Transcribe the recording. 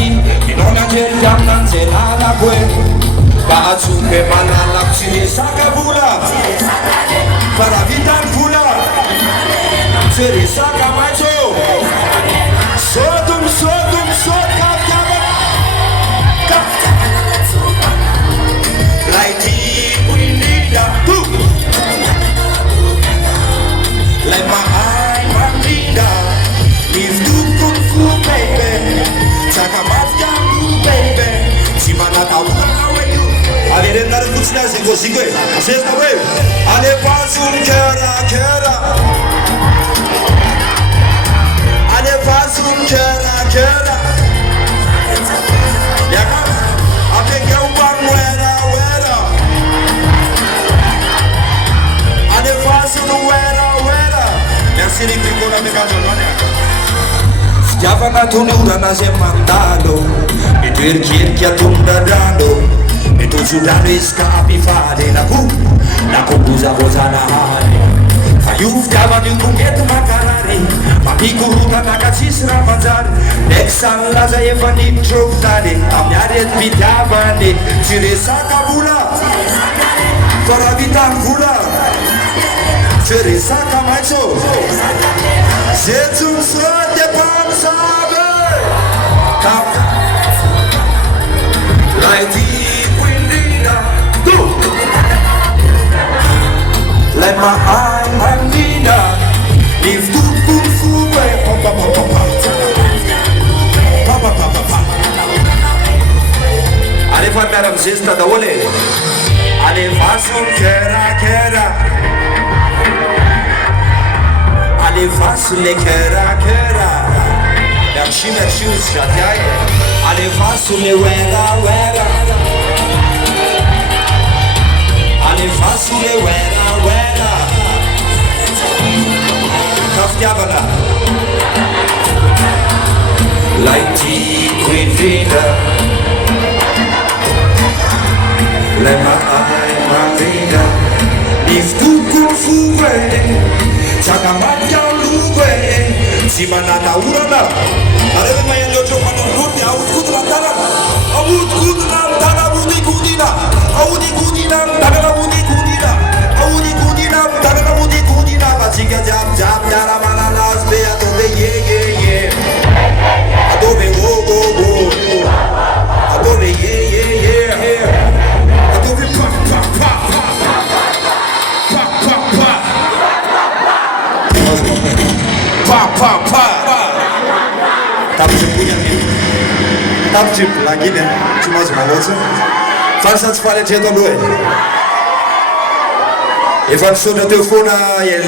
Marani, minona Jerjamnan Zenala Kwe, Baatsuke Manala Chile Sakabula, Paravitan Pula, Seri Sakamacho, Sodum Lighty Winida, like my eye, my leader. If you could fool, baby, Sakamatya, baby, Simanata, how are you? I didn't know the goodness and go secret. I said, away. I live on soon, Kera. I live on soon, Kera. I think you're one where. I live on soon, where. Merci les people avec un journée. Stiavana tunura na zemandalo, e perché che tonda dando, e tu sudano iscapi fare la cu, la combusa bozana hane. Faiuf cava di cuchetto macarare, ma picuruta na cacisra mangiare, nexan la zaeva ni trovare, a miare pitavane, ci resaka bula, fara vitangula. Resaka macho, c'est une sorte de pensable. Like the Windina, let my eye, my leader. If you could fool away, allez voir madame Zesta da Wole, allez voir son kera. Ale fasule kera Merci Shatiai Ale fasule wera Ale fasule wera Kaftiabana Lighty Queen Vida Lema Marina If tu kufuwe Sakamatya Lugwe Simanata Urana Areve Mayanjo Chokano Ruti Aud Kudratara Aud Kudran Tara Budi Kudina Audi Kudina Tara Budi Kudina Audi Kudina Tara Budi Kudina Bachika Jam Yara Mananas Be Adobe Ye Adobe Go Adobe Ye Adobe Pa Tapchip lagi nih cuma semangat Falsat Valet Jetolue Evan sudah telepon ya